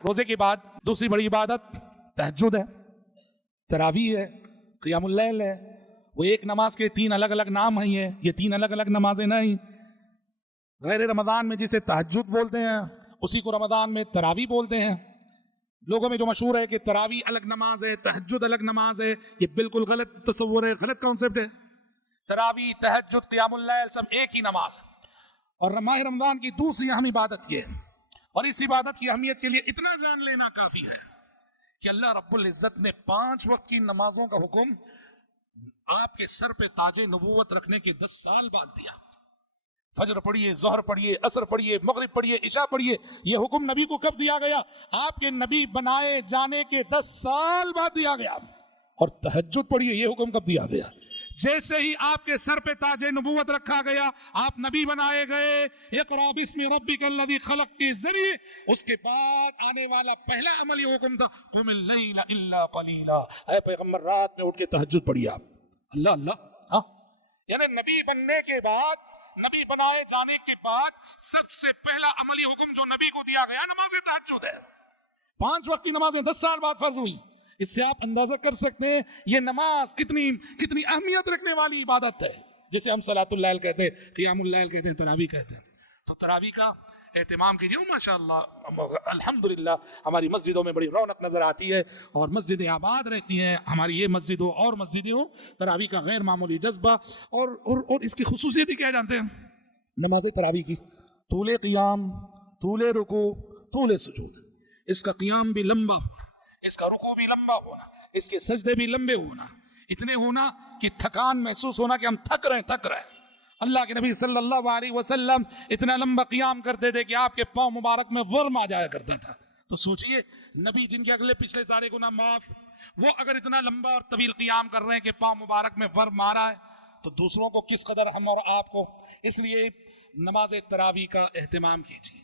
روزے کے بعد دوسری بڑی عبادت تہجد ہے، تراویح ہے، قیام اللیل ہے۔ وہ ایک نماز کے تین الگ الگ نام ہیں، یہ تین الگ الگ نمازیں نہیں۔ غیر رمضان میں جسے تہجد بولتے ہیں اسی کو رمضان میں تراویح بولتے ہیں۔ لوگوں میں جو مشہور ہے کہ تراویح الگ نماز ہے، تہجد الگ نماز ہے، یہ بالکل غلط تصور ہے، غلط کانسیپٹ ہے۔ تراویح، تہجد، قیام اللیل سب ایک ہی نماز ہے۔ اور ماہ رمضان کی دوسری اہم عبادت یہ ہے، اور اس عبادت کی اہمیت کے لیے اتنا جان لینا کافی ہے کہ اللہ رب العزت نے 5 وقت کی نمازوں کا حکم آپ کے سر پہ تاج نبوت رکھنے کے 10 سال بعد دیا۔ فجر پڑھیے، ظہر پڑھیے، عصر پڑھیے، مغرب پڑھیے، عشاء پڑھیے۔ یہ حکم نبی کو کب دیا گیا؟ آپ کے نبی بنائے جانے کے 10 سال بعد دیا گیا۔ اور تہجد پڑھیے، یہ حکم کب دیا گیا؟ جیسے ہی آپ کے سر پہ تاج نبوت رکھا گیا، آپ نبی بنائے گئے، اقرأ بسم ربک الذی خلق کے ذریعے، اس کے بعد آنے والا پہلا عمل یہ حکم تھا قم اللیل الا قلیلا، اے پیغمبر رات میں اٹھ کے تہجد پڑھیے آپ۔ اللہ اللہ، ہاں، یعنی نبی بننے کے بعد، نبی بنائے جانے کے بعد سب سے پہلا عملی حکم جو نبی کو دیا گیا نماز تہجد ہے۔ 5 وقت کی نمازیں 10 سال بعد فرض ہوئی۔ اس سے آپ اندازہ کر سکتے ہیں یہ نماز کتنی اہمیت رکھنے والی عبادت ہے، جسے ہم صلاۃ اللیل کہتے ہیں، قیام اللیل کہتے ہیں، تراویح کہتے ہیں۔ تو تراویح کا اہتمام کیجیے۔ ماشاءاللہ الحمدللہ ہماری مسجدوں میں بڑی رونق نظر آتی ہے اور مسجدیں آباد رہتی ہیں۔ ہماری یہ مسجد ہو اور مسجدیں ہوں، تراویح کا غیر معمولی جذبہ اور اس کی خصوصیت ہی کیا جانتے ہیں؟ نماز تراویح کی طول قیام، طول رکوع، طول سجود۔ اس کا قیام بھی لمبا ہونا، اس کا رکوع بھی لمبا ہونا، اس کے سجدے بھی لمبے ہونا، اتنے ہونا کہ تھکان محسوس ہونا کہ ہم تھک رہے ہیں۔ اللہ کے نبی صلی اللہ علیہ وسلم اتنا لمبا قیام کرتے تھے کہ آپ کے پاؤں مبارک میں ورم آ جایا کرتا تھا۔ تو سوچئے نبی جن کے اگلے پچھلے سارے گناہ معاف، وہ اگر اتنا لمبا اور طویل قیام کر رہے ہیں کہ پاؤں مبارک میں ورم آ رہا ہے، تو دوسروں کو کس قدر ہم اور آپ کو۔ اس لیے نماز تراویح کا اہتمام کیجیے۔